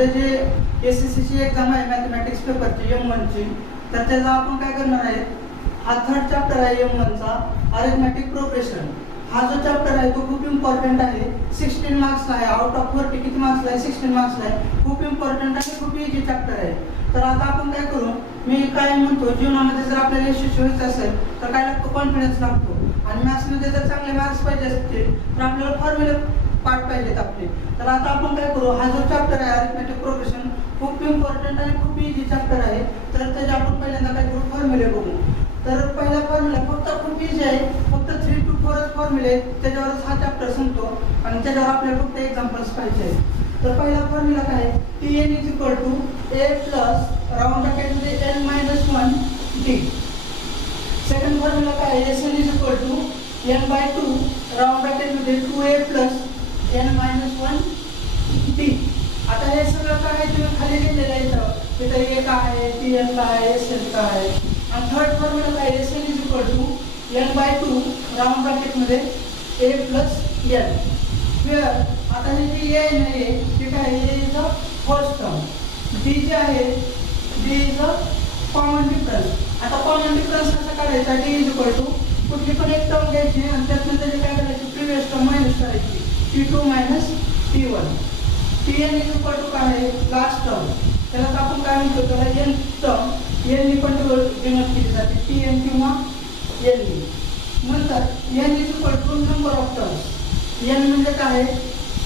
उद्या जे SSCची एक्झाम आहे मॅथमॅटिक्स पेपरची M1ची, तर त्याचा आपण काय करणार आहे, हा थर्ड चॅप्टर आहे M1चा अरिथमॅटिक प्रोग्रेशन. हा जो चॅप्टर आहे तो खूप इम्पॉर्टंट आहे. 16 मार्क्सला आहे. आउट ऑफ 40 किती मार्क्सला आहे? 16 मार्क्सला आहे. खूप इम्पॉर्टंट आहे, खूप इझी चॅप्टर आहे. तर आता आपण काय करू, मी काय म्हणतो, जीवनामध्ये जर आपल्याला यशस्वी व्हायचं असेल तर काय लागतो? कॉन्फिडन्स लागतो. आणि मॅथ्समध्ये जर चांगले मार्क्स पाहिजे असतील तर आपल्याला फॉर्म्युले पाठ पाहिजेत आपले. तर आता आपण काय करू, हा जो चॅप्टर आहे अरिथमॅटिक प्रोग्रेशन खूप इम्पॉर्टंट आणि खूप इझी चॅप्टर आहे. तर त्याचे आपण पहिल्यांदा काय करू, फॉर्म्युले बघू. तर पहिला फॉर्म्युला फक्त खूप इझी आहे, फक्त 3 to 4 फॉर्म्युले, त्याच्यावरच हा चॅप्टर संपतो आणि त्याच्यावर आपल्याला फक्त एक्झाम्पल्स पाहिजे आहेत. तर पहिला फॉर्म्युला काय आहे, Tn = a प्लस राऊंड ब्रॅकेटमध्ये n-1 d. सेकंड फॉर्म्युला काय आहे, Sn = n/2 राऊंड ब्रॅकेटमध्ये 2a प्लस n-1 d. आता हे सगळं काय आहे तुम्ही खाली लिहिलेलं आहे, इथं a काय आहे, Tn काय आहे, Sn काय आहे. आणि थर्ड फॉर्म्युला काय आहे, Sn = n/2 राऊंड ब्रॅकेटमध्ये a प्लस n. क्लिअर. आता हे जी a आहे ते काय आहे, a is a first term. d जे आहे d is a common difference. आता कॉमन डिफरन्स कसा काढायचा, d = कुठली पण एक टर्म घ्यायची आणि त्यातनं त्याचे काय करायची, प्रिव्हियस टर्म मायनस करायची, t2 - t1. Tn = काय आहे, लास्ट टर्म. त्याला आपण काय म्हणतो, त्याला n टर्म n नी पण डिनोट केली जाते, Tn किंवा n नी. नंतर n = number of terms. n म्हणजे काय आहे,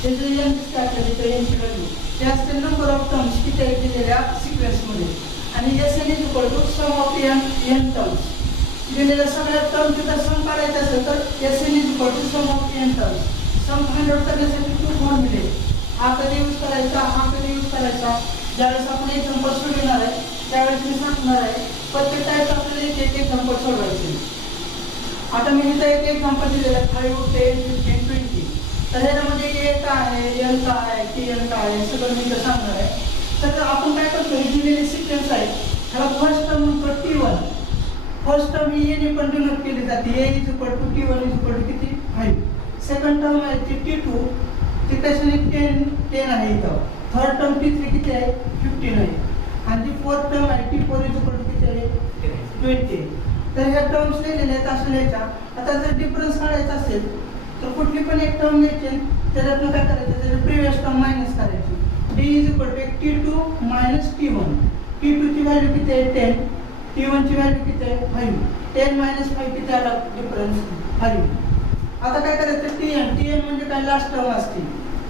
त्याचे n काय करायचं, n ची व्हॅल्यू ते असते नंबर ऑफ टर्म्स किती आहेत दिलेल्या सिक्वेन्समध्ये. आणि Sn = sum of n terms. दिलेल्या सगळ्या टर्म तिथं सम काढायचं असेल तर Sn = sum of n terms. Sum find out करण्यासाठी 2 फॉर्म्युले, हा कधी यूज करायचा, हा कधी यूज करायचा. ज्यावेळेस आपण एक्झाम्पल सोडवणार आहे त्यावेळेस मी सांगणार आहे, प्रत्येक टाईप आपल्याला एक एक्झाम्पल सोडवायचे. आता मी इथं एक एक्झाम्पल दिलेलं आहे 5, 10, 15, 20. तर ह्याच्यामध्ये a काय आहे, n काय आहे, Tn काय आहे, सगळं मी इथं सांगणार आहे. तर आपण काय करतो, ही दिलेली सिक्वेन्स आहे, ह्याला फर्स्ट टर्म म्हणतो T1. First term he a ने पण डिनोट केली जाते, a = T1 = किती, 5. सेकंड टर्म आहे ती T2, ती कशाने 10 आहे इथं. थर्ड टर्म T3 किती आहे, 15 आहे. आणि जी फोर्थ टर्म आहे T4 = किती आहे, 20. तर ह्या टर्म्स लिहिलेल्या आहेत असं लिहायच्या. आता जर डिफरन्स काढायचा असेल तर कुठली पण एक टर्म घ्यायची, त्याच्यातनं काय करायचं, त्याची प्रिव्हियस टर्म मायनस करायची. d = T2 - T1. T2 ची व्हॅल्यू किती आहे, 10. T1 ची व्हॅल्यू किती आहे, 5. 10 - 5 किती आला डिफरन्स, 5. आता काय करायचं, Tn म्हणजे काय, लास्ट टर्म असते.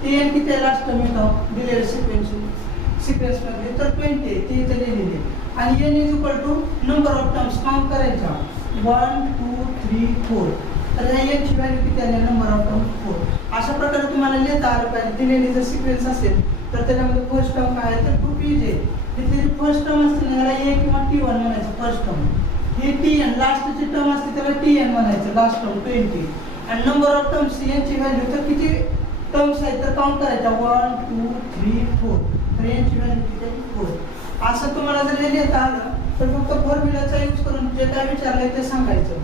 Tn किती आहे, लास्ट टर्म इथं दिलेलं सिक्वेन्समध्ये तर 20 ती इथे लिहिलेली आहे. आणि n = number of terms count करायचा, 1, 2, 3, 4. तर ह्या n ची व्हॅल्यू किती आहे, नंबर ऑफ टर्म्स 4. अशा प्रकारे तुम्हाला लिहिता आलं पाहिजे. दिलेली जर सिक्वेन्स असेल तर त्याच्यामध्ये फर्स्ट टर्म काय आहे, तर खूप इझी आहे. तिथे फर्स्ट टर्म असते ना, याला a किंवा T1 म्हणायचं फर्स्ट टर्म. ही Tn लास्टची टर्म असते त्याला Tn म्हणायचं, लास्ट टर्म 20. आणि नंबर ऑफ टर्म्स यांची व्हॅल्यू तर किती टर्म्स आहेत तर काउंट करायच्या, 1, 2, 3, 4. तर यांची व्हॅल्यू किती आहे, 4. असं तुम्हाला जर हे लिहिता आलं तर फक्त फॉर्म्युलाचा यूज करून जे काय विचारलंय ते सांगायचं.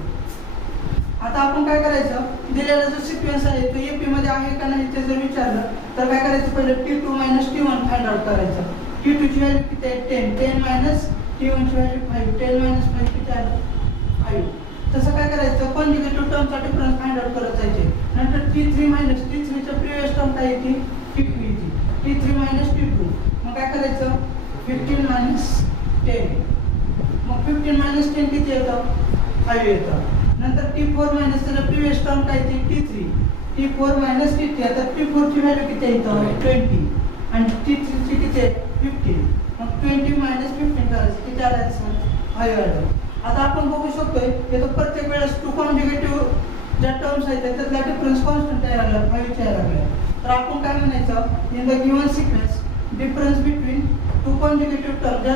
आता आपण काय करायचं, दिलेला जो सिक्वेन्स आहे तो AP मध्ये आहे का नाही ते जर विचारलं तर काय करायचं, पहिले T2 - T1 फाइंड आउट करायचं. T2 ची व्हॅल्यू किती आहे, 10. 10 - T1 ची व्हॅल्यू 5. 10 - 5 किती आलं, 5. तसं काय करायचं, कॉन्जुगेटिव्ह टर्मचा डिफरन्स फाइंड आउट करत जायचे. नंतर T3 - T3 च्या प्रिव्हियस टर्म काय येते, T2 येते. T3 - T2 मग काय करायचं, 15 - 10. मग 15 - 10 किती येतं, 5 येतं. नंतर T4 - त्याला प्रिव्हियस टर्म काय येते, T3. T4 - T3. आता T4 ची व्हॅल्यू किती येतं, 20. आणि T3 ची किती आहे, 15. मग 20 - 15 करायचं, किती आलं, 5 आलं. आता आपण बघू शकतोय की प्रत्येक वेळेस 2 कॉन्जुगेटिव्ह ज्या टर्म्स आहेत त्यातला डिफरन्स कॉन्स्टंट यायला लागला, 5 यायला लागला. तर आपण काय म्हणायचं, in the given sequence difference between 2 conjugative term, ज्या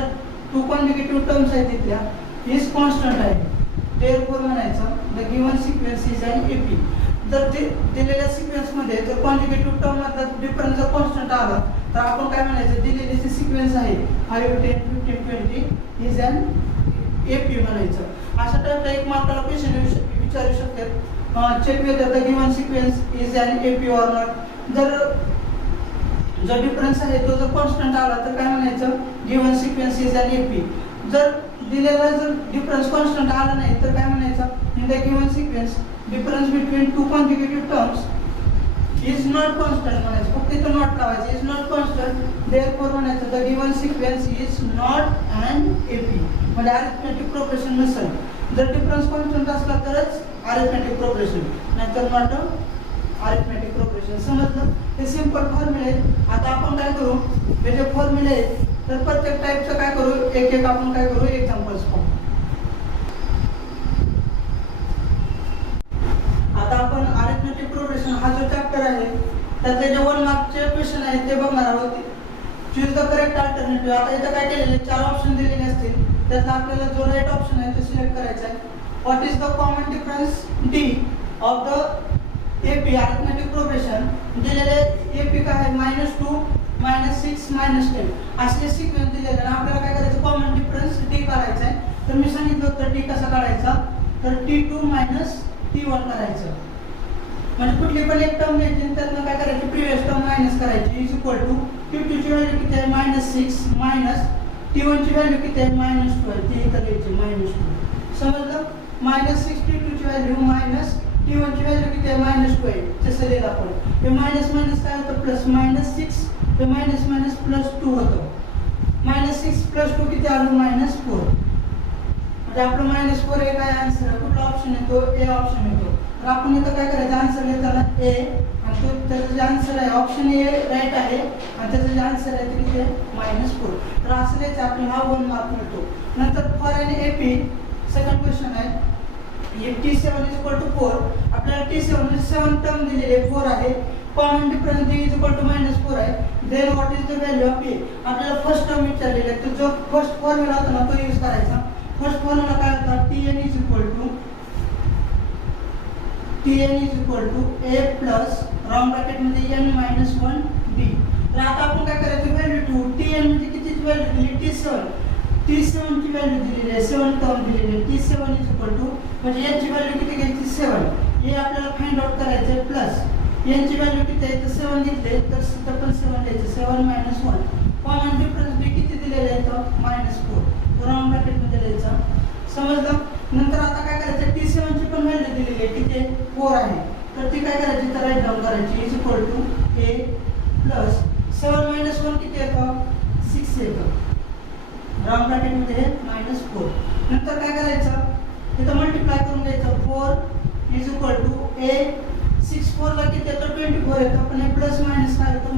2 कॉन्जुगेटिव्ह टर्म्स आहेत तिथल्या इज कॉन्स्टंट आहे. देअरफॉर म्हणायचं the given sequence is an AP. जर ते दिलेल्या सिक्वेन्समध्ये जर कॉन्जुगेटिव्ह टर्म मधला डिफरन्स जर कॉन्स्टंट आला तर आपण काय म्हणायचं, दिलेली जी सिक्वेन्स आहे 5, 10, 15, 20 इज अन AP म्हणायचं. अशा टाईपचा एक मार्काला क्वेश्चन विचारू शकतात, check whether the given sequence is an AP or not. जो डिफरन्स आहे तो जर कॉन्स्टंट आला तर काय म्हणायचं, given sequence is an AP. जर दिलेला जर डिफरन्स कॉन्स्टंट आला नाही तर काय म्हणायचं, in the given sequence difference between two consecutive terms is not constant म्हणायचं, फक्त इथं नॉट लावायचं, इज नॉट कॉन्स्टंट, देअरफॉर म्हणायचं the given sequence is not an AP, म्हणजे अरिथमेटिक प्रोग्रेशन नसेल. जर डिफरन्स कॉन्स्टंट असला तरच अरिथमेटिक प्रोग्रेशन, नाहीतर नॉट अरिथमेटिक प्रोग्रेशन. समजलं? हे सिंपल फॉर्म्युले आहेत. आता आपण काय करू, हे जे फॉर्म्युले आहेत तर प्रत्येक टाईपचं काय करू, एक एक आपण काय करू, एक्झाम्पल्स पाहू. आता आपण अरिथमेटिक प्रोग्रेशन हा जो चॅप्टर आहे त्यातले जे 1 मार्कचे क्वेश्चन आहेत ते बघणार आहोत. Choose the correct alternative. आता इथं काय केलेले, 4 ऑप्शन दिलेले असतील, त्यातला आपल्याला जो राईट ऑप्शन आहे तो सिलेक्ट करायचा आहे. What is the common difference D of the AP arithmetic progression. दिलेले एपी काय आहे, -2 -6 -10 असे सिक्वेन्स दिलेले आणि आपल्याला काय करायचं, कॉमन डिफरन्स डी काढायचा आहे. तर मी सांगितलं होतं डी कसा काढायचा, तर T2 - T1 करायचं. म्हणजे कुठली पण एक टर्म घ्यायची त्यातनं काय करायची, प्रिव्हियस टर्म मायनस करायची, इज इक्वल टू T2 ची व्हॅल्यू किती आहे, -6 मायनस T1 ची व्हॅल्यू किती आहे, -12, ती इथं घ्यायची -2. समजलं? -6 T2 ची व्हॅल्यू मायनस T1 ची व्हॅल्यू किती आहे, -12. तसं दिलं आपण. हे मायनस मायनस काय होतं, प्लस -6, हे मायनस मायनस +2 होतं. -6 + 2 किती आलं, -4. म्हणजे आपलं -4 हे काय आन्सर आहे, कुठला ऑप्शन येतो, ए ऑप्शन येतो. तर आपण इथं काय करायचं, आन्सर लिहिताना ए, आणि तो त्याचं जे आन्सर आहे ऑप्शन ए राईट आहे आणि त्याचं जे आन्सर आहे ते किती आहे, -4. तर असं लिहायचं, आपल्याला हा 1 मार्क मिळतो. नंतर for an AP second question आहे, T7 = 4. आपल्याला T7 7 टर्म दिलेले 4 आहे. कॉमन डिफरन्स D = -4 आहे. Then what is the value of A. आपल्याला फर्स्ट टर्म विचारलेला आहे, तर जो फर्स्ट फॉर्म्युला होता ना तो यूज करायचा. फर्स्ट फॉर्म्युला काय होता, Tn = a plus round bracket मध्ये n - 1 d. तर आता आपण काय करायचं, व्हॅल्यू टू Tn म्हणजे कितीची व्हॅल्यू दिली, T7 ची व्हॅल्यू दिलेली आहे, 7 टर्म दिलेली आहे. T7 म्हणजे n ची व्हॅल्यू किती घ्यायची, 7. हे आपल्याला फाइंड आउट करायचं आहे. प्लस n ची व्हॅल्यू किती आहे, तर 7 घेतले तर तिथं पण 7 द्यायचं, 7 - 1. कॉमन डिफरन्स d किती दिलेला आहे, तर -4, राउंड ब्रॅकेट मध्ये द्यायचा. समजलं? नंतर आता काय करायचं, T7 ची पण व्हॅल्यू दिलेली आहे, किती आहे, 4 आहे. तर ती काय करायची, तर राईट डाऊन करायची, is equal to a plus 7 - 1 किती येतं, 6 येतं. राउंड ब्रॅकेट मध्ये -4. नंतर काय करायचं, इथं मल्टिप्लाय करून घ्यायचं, 4 इज इक्वल टू a 6 4 ला किती येतं, 24 येतं. पण हे प्लस मायनस काय होतं,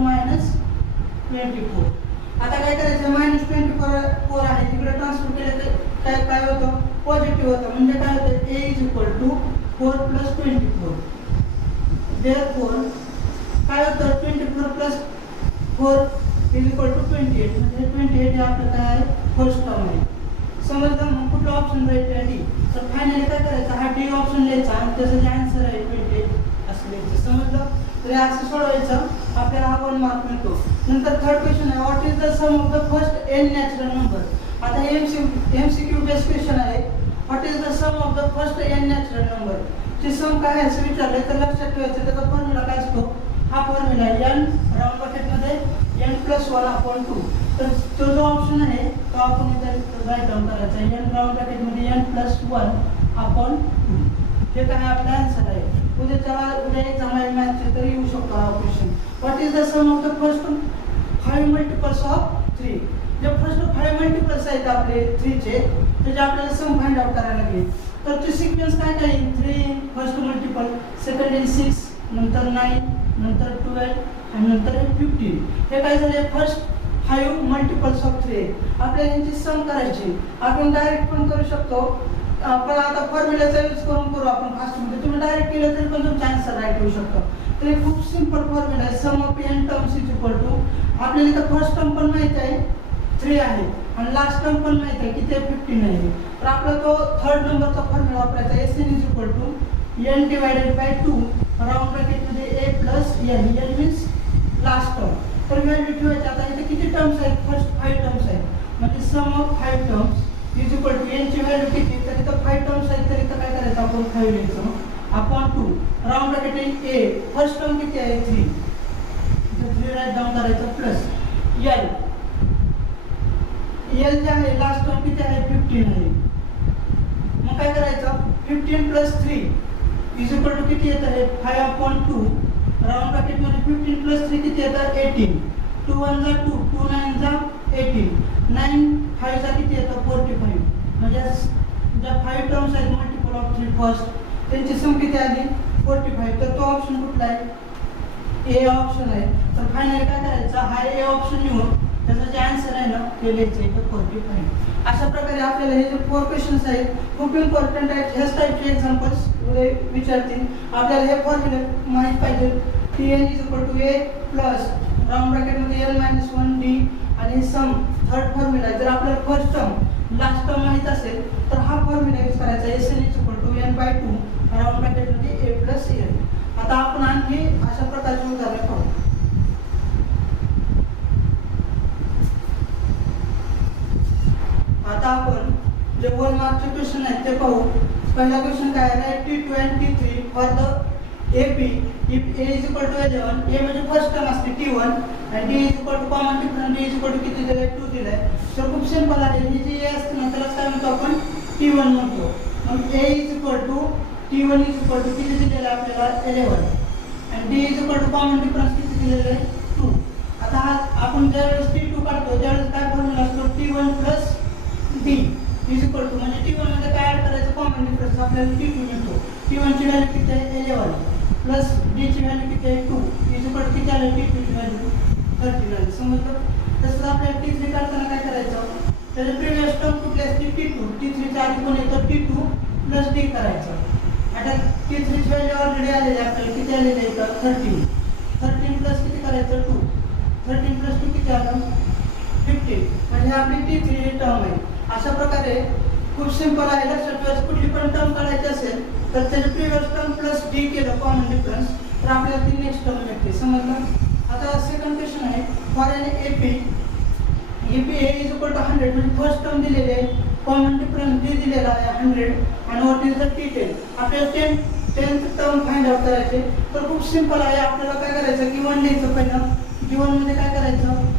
-24. आता काय करायचं, -24 आहे तिकडे ट्रान्सफर केलं तर काय होतं, पॉझिटिव्ह होतं. म्हणजे काय होतं, a is equal to 4 + 24. Therefore काय होतं, 24 + 4 इज इक्वल टू 28. म्हणजे 28 हे आपलं काय आहे, फर्स्ट टर्म आहे. समजलं? मग कुठला ऑप्शन राईट आहे, डी. तर फायनली काय करायचं, हा डी ऑप्शन लिहायचा आणि त्याचं जे आन्सर आहे 28 असं लिहायचं. समजलं? तर हे असं सोडवायचं, आपल्याला हा 1 मार्क मिळतो. नंतर थर्ड क्वेश्चन आहे, what is the sum of the first n natural number. आता हे MCQ बेस क्वेश्चन आहे. What is the sum of the first n natural number. चे सम काय आहे असं विचारलं तर लक्षात ठेवायचं, त्याचा फॉर्म्युला काय असतो, हा फॉर्म्युला n राउंड ब्रॅकेटमध्ये n + 1/2. तर तो जो ऑप्शन आहे तो आपण इथे राईट डाऊन करायचा, n राउंड ब्रॅकेटमध्ये n + 1/2. हे काय आपला आन्सर आहे. उद्या एक्झाम आहे मॅथचे तर येऊ शकतो हा question. What is the sum of the first 5 multiples of 3. जे फर्स्ट 5 मल्टिपल्स आहेत आपले 3 चे, त्याचे आपल्याला सम फाइंड आउट करायला लागेल. तर ते सिक्वेन्स काय येईल, 3 फर्स्ट मल्टिपल, सेकंड येईल 6, नंतर 9, नंतर 12 आणि नंतर 15. हे काय झाले, फर्स्ट 5 मल्टिपल्स ऑफ 3. आपल्याला यांची सम करायची. आपण डायरेक्ट पण करू शकतो, आपण आता फॉर्म्युलाचा यूज करू आपण फास्टमध्ये. तुम्ही डायरेक्ट केलं तरी पण तुमचा आन्सर राईट येऊ शकतो. तर हे खूप सिंपल फॉर्म्युला आहे, sum of n terms is equal to, आपल्याला इथं फर्स्ट टर्म पण माहिती आहे 3 आहे आणि लास्ट टर्म पण माहिती आहे किती 15 आहे. तर आपला तो थर्ड नंबरचा फॉर्म्युला वापरायचा, Sn is equal to n / 2 round ब्रॅकेटमध्ये a + n. n means last term. तर व्हॅल्यू ठेवायची. आता इथे किती टर्म्स आहेत, फर्स्ट 5 टर्म्स आहेत. म्हणजे sum of 5 terms is equal to n ची व्हॅल्यू किती, तर इथं 5 टर्म्स आहेत तर इथं काय करायचं, आपण 5 लिहायचं upon 2 round bracket a. First term किती आहे, 3. 3 राईट डाऊन करायचं प्लस एल. एल जे आहे लास्ट टर्म किती आहे 15 आहे. मग काय करायचं 15 प्लस 3 इज इक्वल टू किती येत आहे 5/2 राऊंड ब्रॅकेट मध्ये 15 प्लस 3 किती येतं 18. 2 1 जा 2 2 9 जा 18 9 5 जा किती येतं 45. म्हणजे ज्या 5 टर्म्स आहेत मल्टिपल ऑफ 3 फर्स्ट त्यांची सम किती आली 45. तर तो ऑप्शन कुठला आहे ए ऑप्शन आहे. तर फायनली काय करायचं हा ए ऑप्शन लिहून त्याचा जे आन्सर आहे ना ते लिहायचं इथं 45. अशा प्रकारे आपल्याला हे जे 4 क्वेश्चन्स आहेत खूप इम्पॉर्टंट आहेत. ह्याच टाईपचे एक्झाम्पल्स विचारतील. आपल्याला हे फॉर्म्युले माहीत पाहिजे Tn is equal to A plus round ब्रॅकेटमध्ये एल मायनस 1d आणि सम थर्ड फॉर्म्युला. जर आपल्याला फर्स्ट टर्म लास्ट टर्म माहीत असेल तर हा फॉर्म्युला यूज करायचा Sn is equal to n/2 round ब्रॅकेटमध्ये a प्लस एल. आता आपण आणखी अशा प्रकारचे उदाहरण पाहू. आता आपण जे 1 मार्कचे क्वेश्चन आहेत ते पाहू. पहिला क्वेश्चन काय आहे T2 and T3 for the AP if A is equal to 11. A म्हणजे फर्स्ट टर्म असते T1 आणि D is equal to common difference D is equal to किती दिलाय 2 दिलाय. तर खूप सिंपल आहे. हे जे A असतं ना त्यालाच काय म्हणतो आपण T1 म्हणतो. मग A is equal to T1 is equal to किती दिलेलं आहे आपल्याला 11 आणि D is equal to common difference किती दिलेलं आहे 2. आता हा आपण ज्यावेळेस T2 काढतो त्यावेळेस काय फॉर्म्युला असतो T1 plus D is equal to म्हणजे T1 मध्ये काय ऍड करायचं कॉमन डिफरन्स आपल्याला T2 मिळतो. T1 ची व्हॅल्यू किती आहे 11 प्लस D ची व्हॅल्यू किती आहे 2 इज इक्वल टू किती आलं T2 ची व्हॅल्यू 30 आली. समजलं. तसंच आपल्याला T3 काढताना काय करायचं त्याच्या प्रिव्हियस टर्म कुठली असते T2 T3 च्या आधी कोण येतं T2 प्लस D करायचं. आता T3 ची व्हॅल्यू ऑलरेडी आलेली आहे आपल्याला किती आलेली आहे तर 13 प्लस किती करायचं 2 13 प्लस 2 किती आलं 15 म्हणजे आपली T3 टर्म आहे. अशा प्रकारे खूप सिंपल आहे. लक्षात ठेवायचं कुठली पण टर्म काढायची असेल तर त्याचे प्रिव्हियस टर्म प्लस डी केलं कॉमन डिफरन्स तर आपल्याला ती नेक्स्ट टर्म मिळते. समजलं. आता सेकंड क्वेश्चन आहे for an AP A is equal to 100 म्हणजे फर्स्ट टर्म दिलेली आहे कॉमन डिफरन्स डी दिलेला आहे 100 आणि व्हॉट इज द T10. आपल्याला 10th टर्म फाइंड आउट करायचे. तर खूप सिंपल आहे. आपल्याला काय करायचं गिवन लिहायचं पहिलं. गिवन मध्ये काय करायचं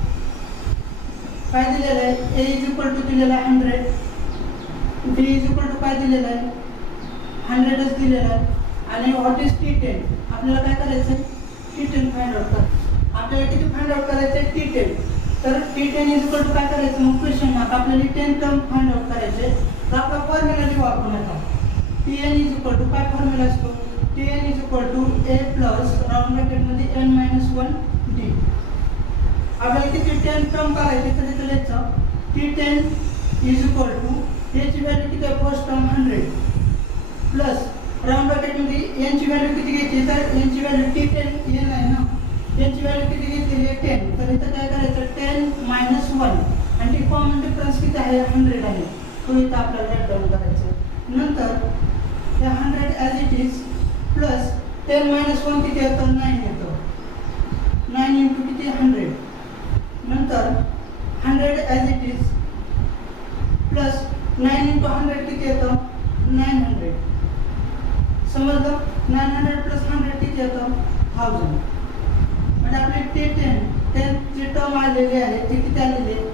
काय दिलेलं आहे A इज इक्वल टू दिलेला आहे 100 D इज इक्वल टू काय दिलेलं आहे 100च दिलेलं आहे आणि व्हॉट इज T10. आपल्याला काय करायचं T10 फाइंड आउट करायचं. आपल्याला किती फाइंड आउट करायचं T10. तर T10 इज इक्वल टू काय करायचं मग क्वेश्चन मार्क आपल्याला 10 टर्म फाइंड आउट करायचे. तर आपला फॉर्म्युला लिहू आपण आता Tn इज इक्वल टू काय फॉर्म्युला असतो Tn is equal to A plus round ब्रॅकेटमध्ये n-1d. आपल्याला किती 10 टर्म करायचे तर इथे लिहायचं T10 इज इक्वल टू याची व्हॅल्यू किती आहे फर्स्ट टर्म 100 प्लस राऊंड ब्रॅकेटमध्ये n ची व्हॅल्यू किती घ्यायची तर n ची व्हॅल्यू T10 n आहे ना n ची व्हॅल्यू किती घेतलेली आहे 10. तर इथं काय करायचं 10 - 1 आणि ती कॉमन डिफरन्स किती आहे 100 आहे. तो इथं आपल्याला राईट डाऊन करायचं. नंतर हे 100 ॲज इट इज प्लस 10 - 1 किती येतं 9 येतं. 9 इंटू किती 100 नंतर 100 as it is plus 9 into 100 किती येतं 900. समजलं. 900 प्लस 100 किती येतं 1000. म्हणजे आपली T10 जी टर्म आलेली आहे ती किती आलेली आहे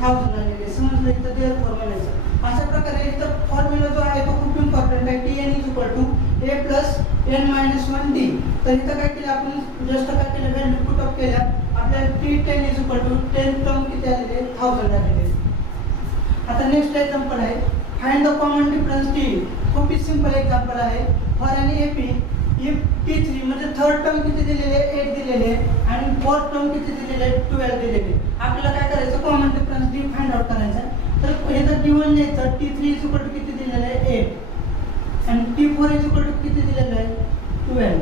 1000 आलेली आहे. समजलं. इथं देअर फॉर्म्युलाचं अशा प्रकारे इथं फॉर्म्युला जो आहे तो खूप इम्पॉर्टंट आहे. Tn is equal to A plus n-1d. तर इथं काय केलं आपण जस्ट काय केलं व्हॅल्यू पुट अप केल्या. आपल्याला T10 is equal to 10 term किती आलेले आहे 1000 आलेले आहे. आता नेक्स्ट एक्झाम्पल आहे find the common difference T. खूप सिंपल एक्झाम्पल आहे. For an AP if T3 म्हणजे थर्ड टर्म किती दिलेले आहे 8 दिलेले आहे आणि फोर्थ टर्म किती दिलेले आहे 12 दिलेले. आपल्याला काय करायचं common difference D find out करायचा. तर हे जर D1 लिहायचं T3 इज इक्वल टू किती दिलेलं आहे 8 आणि T4 इज इक्वल टू किती दिलेलं आहे 12.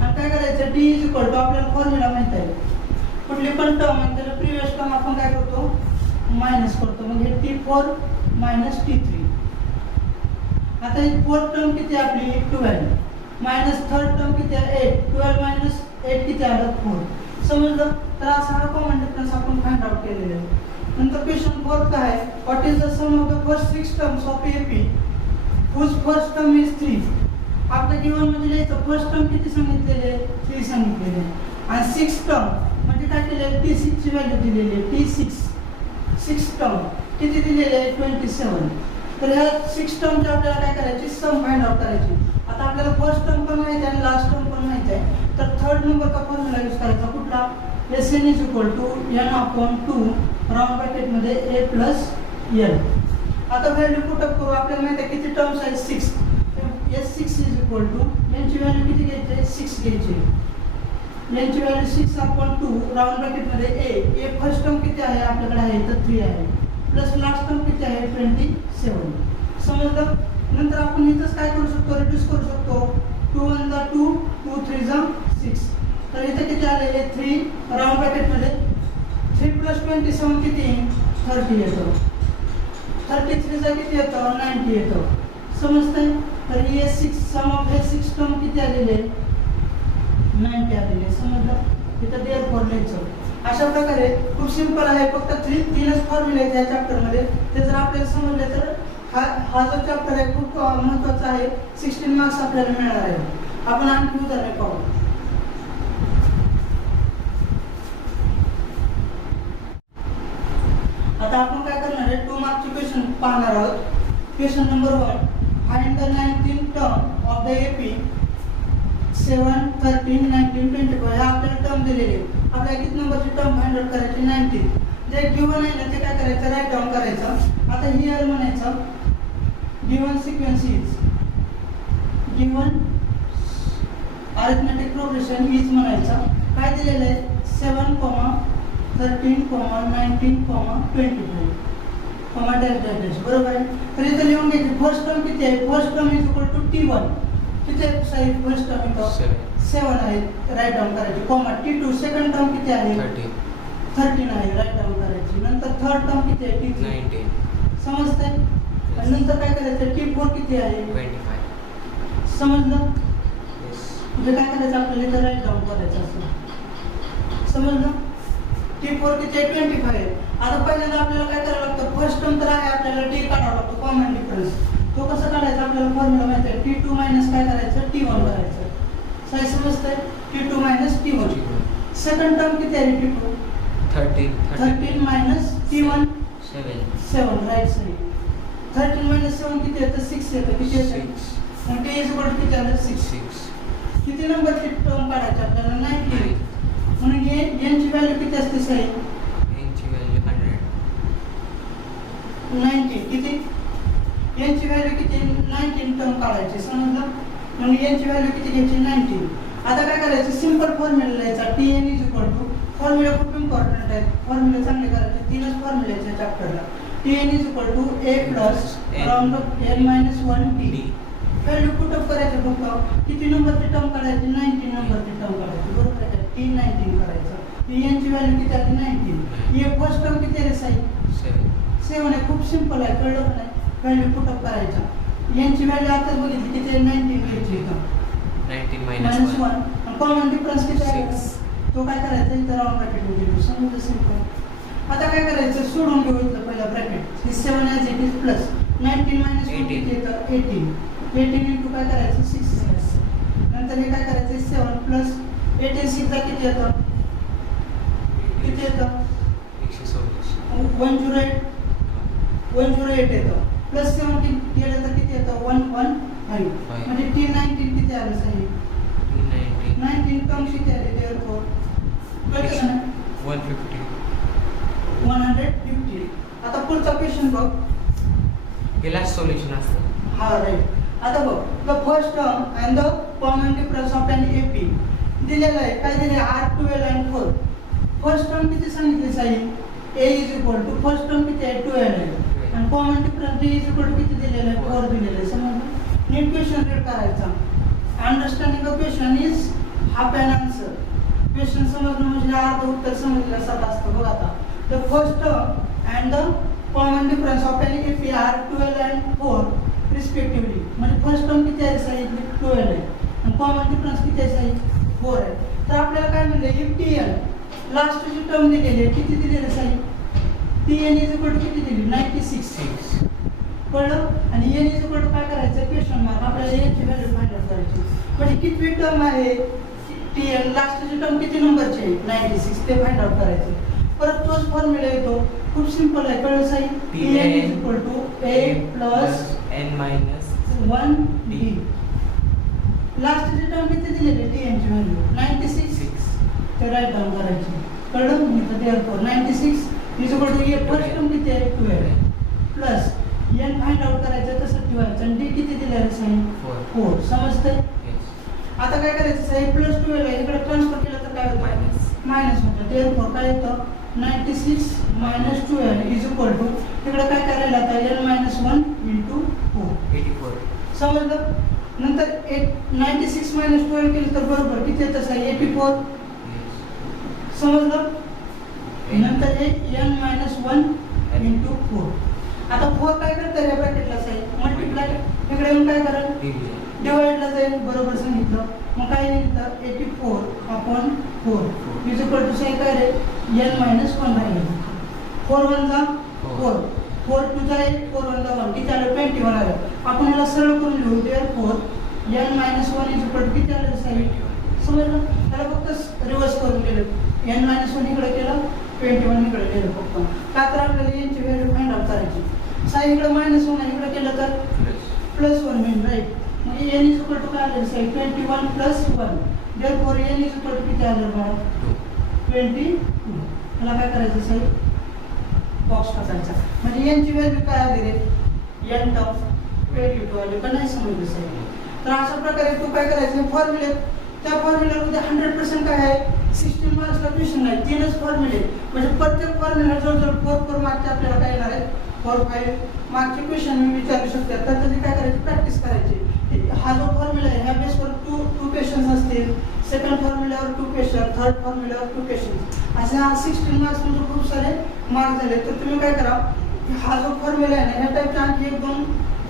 आणि काय करायचं D इज इक्वल टू आपल्याला फॉर्म्युला माहित आहे. कुठली पण टर्म आणि त्याला प्रिव्हियस टर्म आपण काय करतो मायनस करतो. मग हे T4 - T3. आता ही फोर्थ टर्म किती आपली 12 मायनस थर्ड टर्म किती आहे 8. 12 - 8 किती आलं 4. समजलं. तर असा हा कॉमन डिफरन्स आपण फाइंड आउट केलेला आहे. नंतर क्वेश्चन 4 काय आहे what is the sum of the first 6 terms of AP whose first term is 3. आपल्या गिवन मध्ये लिहायचं फर्स्ट टर्म किती सांगितलेले 3 सांगितलेले आणि 6 टर्म म्हणजे काय केलं आहे T6 ची व्हॅल्यू दिलेली आहे T6 टर्म किती दिलेली आहे 27. तर ह्या 6 टर्मची आपल्याला काय करायची सम फाइंड आउट करायची. आता आपल्याला फर्स्ट टर्म पण माहिती आहे आणि लास्ट टर्म पण माहिती आहे. तर थर्ड नंबरचा फॉर्म्युला यूज करायचा कुठला Sn is equal to n/2 round ब्रॅकेटमध्ये a प्लस n. आता व्हॅल्यू पुट अप करू. आपल्याला माहिती आहे किती टर्म्स आहेत 6. S6 इज इक्वल टू यांची व्हॅल्यू किती घ्यायची आहे 6 घ्यायची. यांची व्हॅल्यू 6/2 राऊंड ब्रॅकेटमध्ये a फर्स्ट टर्म किती आहे आपल्याकडे आहे तर 3 आहे प्लस लास्ट टर्म किती आहे 27. समजलं. नंतर आपण इथंच काय करू शकतो रिड्यूस करू शकतो. 2 1 जा 2 2 3 जा 6. तर इथे किती आले 3 राऊंड ब्रॅकेटमध्ये 3 प्लस 27 किती 30 येतो. 33 चा किती येतो 90 येतो. समजतंय. तर हे 6 सम ऑफ हे 6 टर्म किती आलेले 90 आलेले. समजलं. इथं देअरफॉर लिहायचं. अशा प्रकारे खूप सिंपल आहे. फक्त तीनच फॉर्म्युले आहेत या चॅप्टरमध्ये. ते जर आपल्याला समजले तर हा जो चॅप्टर आहे खूप महत्त्वाचा आहे. 16 मार्क्स आपल्याला मिळणार आहे. आपण आणखी उदाहरणे पाहू. आता आपण काय करणार आहे 2 मार्कचे क्वेश्चन पाहणार आहोत. Question number 1 find the 19 term of the AP 7 13 19 25. ह्या आपल्याला टर्म दिलेले आहेत. आपल्याला किती नंबरची टर्म फाइंड आउट करायची 19. जे गिवन आहे ना ते काय करायचं राईट डाऊन करायचं. आता हिअर म्हणायचं given sequence is given arithmetic progression is म्हणायचं. काय दिलेलं आहे 7, 13, 19, 25 डॅश बरोबर आहे. तर इथं लिहून घ्यायची फर्स्ट टर्म किती आहे. First term is equal to T1 किती आहे साईड फर्स्ट टर्म इथं 7 आहे राईट डाऊन करायची. T2 सेकंड टर्म किती आहे 13 आहे राईट डाऊन करायची. नंतर थर्ड टर्म किती आहे T3 19. समजतंय. आणि नंतर काय करायचं T4 किती आहे 25. समजलं. म्हणजे काय करायचं आपल्याला इथं राईट डाऊन करायचं असं. समजलं. T4 किती आहे 25 आहे. आता पहिल्यांदा आपल्याला काय करावं लागतं फर्स्ट टर्म तर आहे आपल्याला T काढावा लागतो कॉमन डिफरन्स. तो कसा काढायचा आपल्याला फॉर्म्युला माहिती आहे. T2 मायनस काय करायचं T1 करायचं. सही समजतंय. T2 minus T1. Second term किती आहे T2 13 minus T1 7 right side. 13 minus 7 किती येतं 6 येतं. किती येतं मग T इज इक्वल टू किती आलं 6. किती नंबरची टर्म काढायची आपल्याला 19. म्हणून यांची व्हॅल्यू किती असते साई 19 किती यांची व्हॅल्यू किती 19 टर्म काढायची. समजलं. म्हणून यांची व्हॅल्यू किती घ्यायची 19. आता काय करायचं सिंपल फॉर्म्युला लिहायचा Tn is equal to. Formula खूप इम्पॉर्टंट आहे. फॉर्म्युला चांगले करायचे. तीनच फॉर्म्युले आहेत चॅप्टरला. Tn is equal to a plus round n minus 1 t. Value put up करायचं फक्त. किती नंबरची टर्म काढायची 19 नंबरची टर्म काढायची. बरोबर आहे. T19 करायचं. Tn ची व्हॅल्यू किती आली 19. हे फर्स्ट टर्म किती आहे साई 7 आहे. खूप सिंपल आहे. कळलं का नाही. व्हॅल्यू पुट अप करायचा. यांची व्हॅल्यू आताच बघितली किती आहे 19 घ्यायची इथं 19 मायनस 1. कॉमन डिफरन्स किती आहे तो काय करायचा इथं राऊंड ब्रॅकेटमध्ये घेऊ. समजलं सिंपल. आता काय करायचं सोडून घेऊ इथलं पहिला bracket. 7 as it is plus 19 minus 1 किती येतं 18 इंटू काय करायचं 6. नंतर हे काय करायचं 7 प्लस 18 6 चा किती येतं किती येतं 108 येतं. प्लस 7 केलं तर किती येतं 115. म्हणजे T19 किती आलं साहेब 19 कम किती आले देअरफॉर कळतं ना 150. आता पुढचा क्वेश्चन बघ. गेला सोल्युशन असतं. हा राईट. आता बघ the first term and the common difference of an AP दिलेलं आहे. काय दिले R12 and 4. फर्स्ट टर्म किती सांगितले साहेब A is equal to first term किती आहे 12 आहे आणि common difference D is equal to किती दिलेलं आहे 4 दिलेलं आहे. समजलं. नीट क्वेश्चन रीड करायचा. Understanding the question is half an answer. क्वेश्चन समजणं म्हणजे अर्ध उत्तर समजल्यासारखं असतं. बघ आता the first term and the common difference of an AP R12 and 4 respectively. म्हणजे फर्स्ट टर्म किती आहे सांगितली 12 आहे आणि कॉमन डिफरन्स किती आहे सांगितली 4 आहे. तर आपल्याला काय म्हणले इफ TN लास्टची टर्म दिलेली आहे किती दिलेली आहे साहेब Tn इज इक्वल टू किती दिली 96. कळलं. आणि n इज इक्वल टू काय करायचं क्वेश्चन मार्क. आपल्याला n ची व्हॅल्यू फाइंड आउट करायची. म्हणजे कितवी टर्म आहे टी एन लास्टची टर्म किती नंबरची आहे 96 ते फाइंड आउट करायचं. परत तोच फॉर्म्युला येतो, खूप सिंपल आहे, कळलं Sai. T N is equal to A plus n minus 1 D. लास्टची टर्म किती दिलेली टी एन ची व्हॅल्यू 96, ते राईट डाऊन करायची. कळलं मी तर therefore 96 is equal to A first term किती आहे 12 प्लस एन फाइंड आउट करायचं तसं ठेवायचं आणि डी किती दिलेलं साई 4. समजतंय. आता काय करायचं साई प्लस 12 आहे, इकडे ट्रान्सफर केलं तर काय होतं मायनस होतं. देअरफॉर काय येतं 96 मायनस 12 इज इक्वल टू तिकडे काय करायला आता n मायनस 1 इंटू 4 84. समजलं. नंतर 96 मायनस 12 केलं तर बरोबर किती येतं साई 84. समजलं. नंतर हे n मायनस 1 इंटू 4. आता 4 काय करतं या ब्रॅकेटला साई मल्टिप्लाय, इकडे येऊन काय करेल डिवाइडला जाईल. बरोबर सांगितलं. मग काय येईल तर 84 upon 4 is equal to Sai काय रे n मायनस 1 राहील. 4 1 जा 4, 4 2 जा 8, 4 1 जा 1 किती आलं 21 आलं. आपण याला सरळ करून लिहू therefore n minus 1 is equal to किती आलं साई. समजलं. त्याला फक्त रिव्हर्स करून गेलं. n मायनस 1 इकडे केलं 21 इकडे केलं फक्त. का तर आपल्याला यांची व्हॅल्यू फाइंड आउट करायची. साई इकडे मायनस 1 इकडे केलं तर प्लस 1 होईल राईट. मग n इज इक्वल टू काय आलं Sai 21 plus 1. Therefore n is equal to किती आलं बाळा 22. त्याला काय करायचं साई बॉक्स टाकायचा. म्हणजे n ची व्हॅल्यू काय आली रे n टर्म 22 आली का नाही समजलं साई. तर अशा प्रकारे तू काय करायचं फॉर्म्युले त्या फॉर्म्युल्यामध्ये 100% काय आहे 16 मार्क्सला क्वेश्चन आहे. 3च फॉर्म्युले म्हणजे प्रत्येक फॉर्म्युला जवळजवळ 4 मार्कचे आपल्याला काय येणार आहे 4-5 मार्कचे क्वेश्चन मी विचारू शकते. तर त्याची काय करायची प्रॅक्टिस करायची. हा जो फॉर्म्युला आहे ह्या बेसवर टू क्वेश्चन्स असतील, सेकंड फॉर्म्युल्यावर 2 क्वेश्चन, थर्ड फॉर्म्युल्यावर 2 क्वेश्चन, असे हा 16 मार्क्स म्हणजे खूप सारे मार्क झाले. तर तुम्ही काय करा हा जो फॉर्म्युला आहे ना ह्या टाईपच्या आणखी एक दोन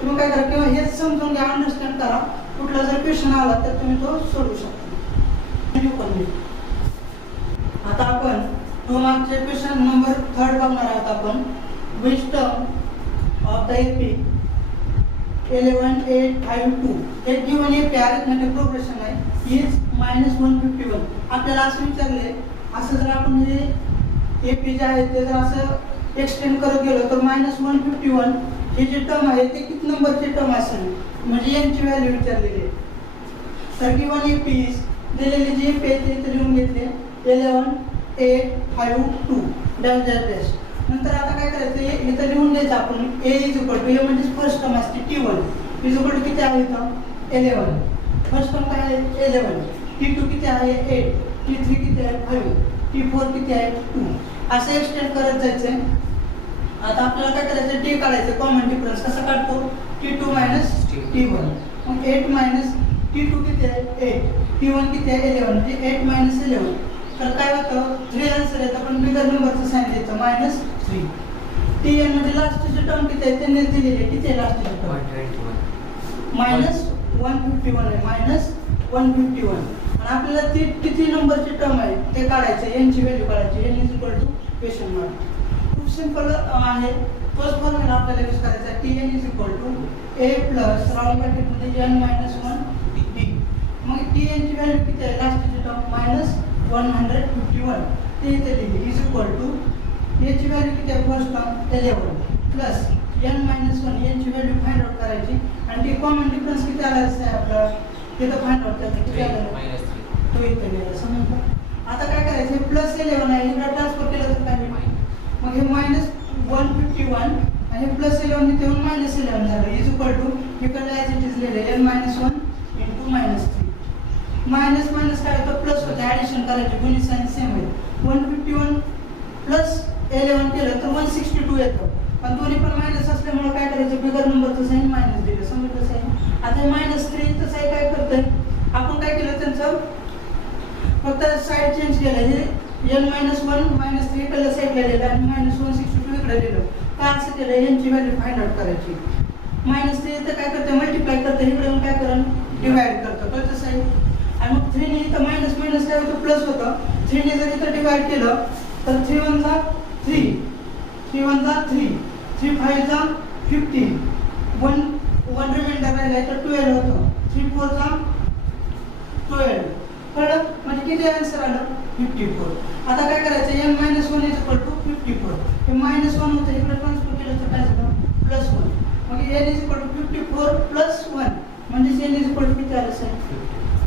तुम्ही काय करा किंवा हेच समजून घ्या, अंडरस्टँड करा. कुठला जर क्वेश्चन आला तर तुम्ही तो सोडवू शकता. आता आपण 2 मार्कचे क्वेश्चन नंबर 3 बघणार आहोत आपण. Which term of the AP 11852 हे गिवन एपी अरिथमेटिक प्रोग्रेशन आहे इज -151. आपल्याला असं विचारले असं जर आपण हे एपी जे आहे ते जर असं एक्सटेंड करत गेलो तर -151 हे जे टर्म आहे ते किती नंबरचे टर्म असेल म्हणजे यांची व्हॅल्यू विचारलेली आहे. तर गिवन एपी इज दिलेली जी एपी आहे ते इथे लिहून घेतले 11852 डॅश डॅश डॅश. नंतर आता काय करायचं इथं लिहून द्यायचं आपण ए इज इक्वल टू ए म्हणजे फर्स्ट टर्म असते T1 इज इक्वल टू किती आहे इथं 11. फर्स्ट टर्म काय आहे 11. T2 किती आहे 8, T3 किती आहे 5, T4 किती आहे 2. असं एक्सटेंड करत जायचंय. आता आपल्याला काय करायचं डी काढायचं कॉमन डिफरन्स कसा काढतो T2 मायनस T1. मग 8 मायनस T2 किती आहे 8, T1 किती आहे 11 म्हणजे 8 मायनस 11. तर काय होतं 3 आन्सर आहेत. आपण बिगर नंबरचं साइन द्यायचं -3. Tn म्हणजे लास्टची टर्म किती आहे त्यांनी दिलेली किती आहे लास्टची टर्म -151 आहे -151. आणि आपल्याला ती किती नंबरची टर्म आहे ते काढायचं यांची व्हॅल्यू काढायची n is equal to question mark. खूप सिंपल आहे. तोच फॉर्म्युला आपल्याला यूज करायचा आहे Tn is equal to a plus round ब्रॅकेटमध्ये n मायनस 1 d. मग Tn ची व्हॅल्यू किती आहे लास्टची टर्म -151 ते इथे लिहिली इज इक्वल टू याची व्हॅल्यू किती आहे first term 11 plus n minus 1 यांची व्हॅल्यू फाइंड आउट करायची आणि ती कॉमन डिफरन्स किती आला आहे आपला तिथं फाइंड आउट करायचं किती आला तो इथे गेला समजलं. आता काय करायचं हे प्लस 11 आहे इकडे ट्रान्सफर केलं तर काय होईल मग हे -151 आणि प्लस 11 इथे येऊन -11 झालं इज इक्वल टू इकडे ॲज इट इज लिहिलं n minus 1 into -3. Minus minus काय होतं प्लस होतं ॲडिशन करायचे दोन्ही साइन सेम आहे. 151 प्लस 11 केलं तर 162 येतं पण दोन्ही पण मायनस असल्यामुळे काय करायचं बिगर नंबरचं साइन मायनस दिलं समजलं साइन. आता -3 इथं साइन काय करतंय आपण काय केलं त्यांचं फक्त साईड चेंज केलं हे n मायनस 1 -3 इकडल्या साईडला लिहिलं आणि -162 इकडे लिहिलं. का असं केलं यांची व्हॅल्यू फाइंड आउट करायची. -3 इथं काय करतं मल्टिप्लाय करतं इकडे येऊन काय करून डिवाइड करतं कळतं साईड. आणि मग 3 ने इथं मायनस मायनस काय होतं प्लस होतं 3 ने जर इथं डिवाइड केलं तर 3 1 जा 3, 3 1 जा 3, 3 5 जा 15, 1 रिमाइंडर राहिला तर 12 होतं, 3 4 जा 12. कळलं म्हणजे किती आन्सर आलं 54. आता काय करायचं n - 1 इज इक्वल टू 54. हे -1 होतं इकडे ट्रान्सफर केलं तर काय झालं +1. मग n is equal to 54 plus 1 म्हणजे n इज इक्वल टू किती आलं साहेब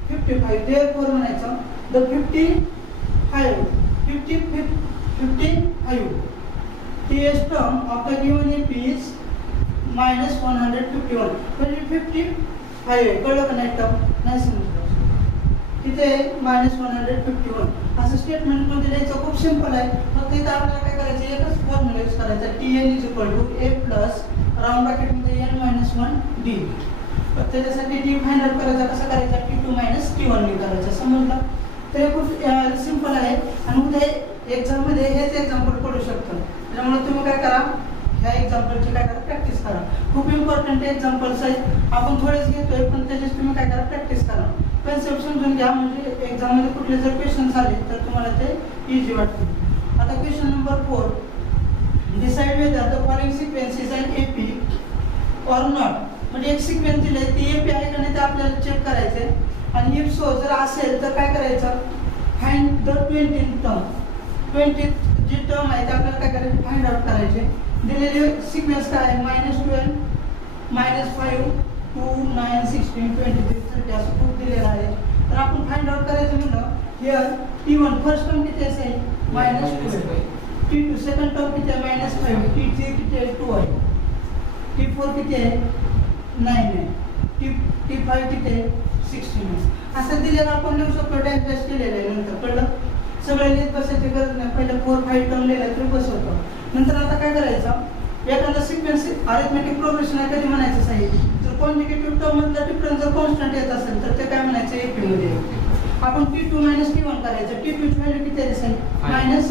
55. देअरफॉर म्हणायचं the 55 th term of the given AP is -151. म्हणजे 55 आहे. कळलं का नाही टर्म नाही समजलं तिथे -151 असं स्टेटमेंट मध्ये लिहायचं. खूप सिंपल आहे. फक्त इथं आपल्याला काय करायचं एकच फॉर्म्युला यूज करायचा tn is equal to a plus round bracket मध्ये n - 1 d. त्याच्यासाठी d फाइंड आउट करायचा कसा करायचा t2 - t1 ने करायचा. समजलं. तर हे खूप सिंपल आहे आणि उद्या एक्झाम मध्ये हेच एक्झाम्पल पडू शकतं. त्यामुळे तुम्ही काय करा ह्या एक्झाम्पलची काय करा प्रॅक्टिस करा. खूप इम्पॉर्टंट एक्झाम्पल्स आहेत. आपण थोडेच घेतोय पण त्याची तुम्ही काय करा प्रॅक्टिस करा. कन्सेप्ट समजून घ्या म्हणजे एक्झाम मध्ये कुठले जर क्वेश्चन्स आले तर तुम्हाला ते इझी वाटतील. आता question number 4. Decide whether the following sequence is an AP or not. म्हणजे एक सिक्वेन्स दिली ती एपी आहे का नाही ते आपल्याला चेक करायचंय. आणि इफ सो जर असेल तर काय करायचं फाइंड द 20 टर्म. 20 जी टर्म आहे ते आपल्याला काय करायचं फाइंड आउट करायचे. दिलेली सिक्वेन्स काय आहे -12 -5 2 9 16 23 30 असं खूप दिलेलं आहे. तर आपण फाइंड आउट करायचं म्हणलं हिअर t1 फर्स्ट टर्म किती असेल -12. t2 सेकंड टर्म किती आहे -5. t3 किती आहे 2 आहे. t4 किती आहे 9 आहे. t5 किती आहे 16 आहे. असं दिलेलं आपण लिहू शकतो. डॅश केलेलं आहे नंतर कळलं. सगळं लिहित बसायची गरज नाही. पहिलं 4-5 टर्म लिहिलं तरी बसवतो. नंतर आता काय करायचं एखादा सिक्वेन्स अरिथमेटिक प्रोग्रेशन आहे कधी म्हणायचं साहेब जर कॉन्जिक्युटिव्ह टर्म मधला डिफरन्स जर कॉन्स्टंट येत असेल तर ते काय म्हणायचं एपी मध्ये. आपण t2 - t1 करायचं. t2 ची व्हॅल्यू किती आहे साहेब -5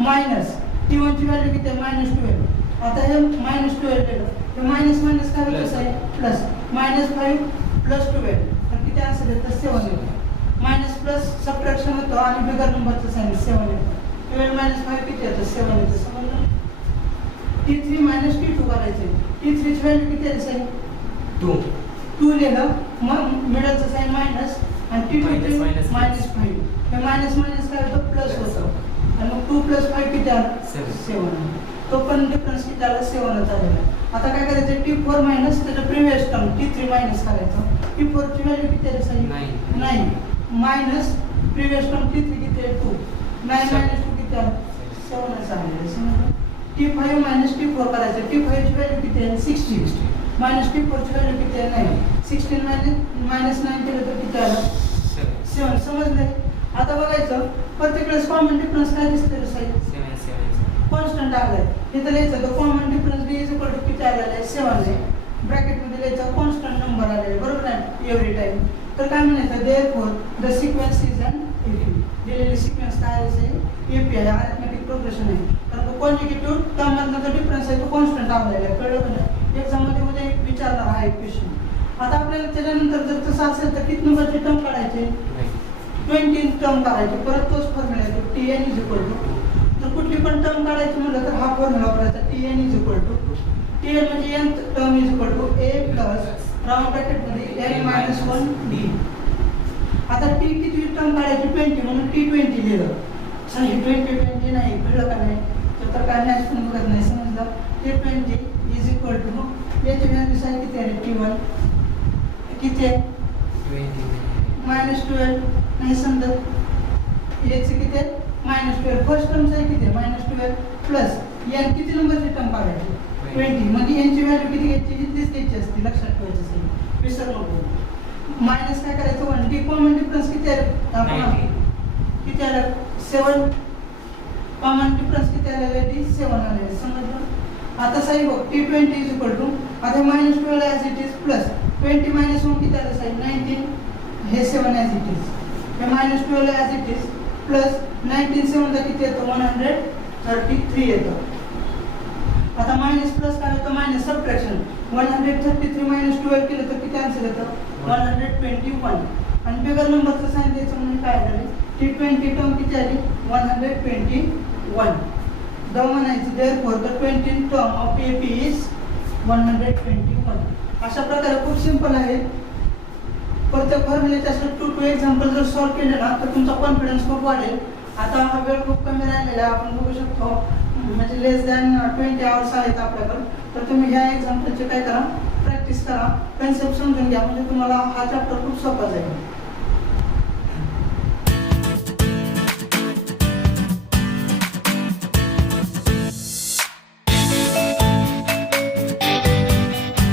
मायनस t1 ची व्हॅल्यू किती आहे -12. आता हे -12 लिहिलं हे मायनस काय होतं साहेब प्लस -5 प्लस 12 तर किती आन्सर येतं 7 येतं. मायनस प्लस सबट्रॅक्शन होतं आणि बिगर नंबरचं साइन 7 येतं. 12 - 5 किती येतं 7 येतं. समजलं. t3 - t2 करायचं. t3 ची व्हॅल्यू किती आहे साइन 2 लिहिलं मग मिडलचं साइन मायनस आणि t2 चे -5. हे मायनस काय होतं प्लस होतं आणि मग 2 + 5 किती आलं 7. तो पण डिफरन्स किती आला 7च आलेला. आता काय करायचं t4 मायनस त्याचं प्रिव्हियस टर्म t3 मायनस करायचं. t4 ची व्हॅल्यू किती आहे sign 9 minus previous term t3 किती आहे 2. 9 - 2 किती आलं 7च आलेलं. समजलं. t5 - t4 करायचं. t5 ची व्हॅल्यू किती आहे 16 मायनस t4 ची व्हॅल्यू किती आहे 9. 16 -9 केलं तर किती आलं 7. समजलंय. आता बघायचं प्रत्येक वेळेस कॉमन डिफरन्स काय दिसते साहेब कॉन्स्टंट आलाय. इथं लिहायचं तर common difference d is equal to किती आलेला आहे 7 आहे. ब्रॅकेट मध्ये लिहायचा कॉन्स्टंट नंबर आलेला बरोबर आहे एव्हरी टाइम. तर काय म्हणायचं therefore the sequence is an AP. दिलेली सिक्वेन्स काय आहे एपी आहे अरिथमेटिक प्रोग्रेशन आहे. कारण तो कॉन्जिक्युटिव्ह टर्म मधला जो डिफरन्स आहे तो कॉन्स्टंट आलेला आहे. कळलं का नाही. एक्झाम मध्ये उद्या विचारणार हा एक क्वेश्चन. आता आपल्याला त्याच्यानंतर जर तसं असेल तर किती नंबरचे टर्म काढायचे 20 टर्म काढायचे. परत तोच फॉर्म्युला येतो tn इज इक्वल टू तर कुठली पण टर्म काढायची म्हटलं तर हा फॉर्म्युला वापरायचा tn is equal to tn म्हणजे n term is equal to a plus round bracket मध्ये n - 1 d. आता t किती टर्म काढायची 20 म्हणून t20 लिहिलं. म्हणजे 20 नाही कळलं का नाही तर काय मॅच पण करत नाही. समजलं. t20 इज इक्वल टू याची व्हॅल्यू सांग किती आहे t1 किती आहे -12 नाही समजत. याचे किती आहे -12. फर्स्ट टर्म आहे किती आहे -12 प्लस n किती नंबरची टर्म काढायची 20 म्हणजे यांची व्हॅल्यू किती घ्यायची जितकीच द्यायची असते. लक्षात ठेवायचं असेल विसर नको. मायनस काय करायचं 1 d कॉमन डिफरन्स किती आहे आपण किती आलं 7. कॉमन डिफरन्स किती आलेला आहे d 7 आलेला आहे. समजलं. आता साहेब बघ t20 इज इक्वल टू आता -12 ॲज इट इज प्लस 20 - 1 किती आलं साहेब 19 हे 7 ॲज इट इज हे -12 ॲज इट इज प्लस 19 7 ला किती येतं 133 येतं. आता मायनस प्लस काय होतं मायनस सबट्रॅक्शन 133 - 12 केलं तर किती आन्सर येतं 121. आणि बिगर नंबरचं साइन द्यायचं म्हणजे काय झालं t20 टर्म किती आली 121. द म्हणायचं therefore the 20 term of AP is 121. अशा प्रकारे खूप सिंपल आहे. प्रत्येक फॉर्म्युल्याचे असे 2 to एक्झाम्पल जर सॉल्व्ह केले ना तर तुमचा कॉन्फिडन्स खूप वाढेल. आता हा वेळ खूप कमी राहिलेला आहे, आपण बघू शकतो म्हणजे लेस दॅन 20 आवर्स आहेत आपल्याकडे. तर तुम्ही ह्या एक्झाम्पलचे काय करा, प्रॅक्टिस करा, कन्सेप्ट समजून घ्या, म्हणजे तुम्हाला हा चॅप्टर खूप सोपा जाईल.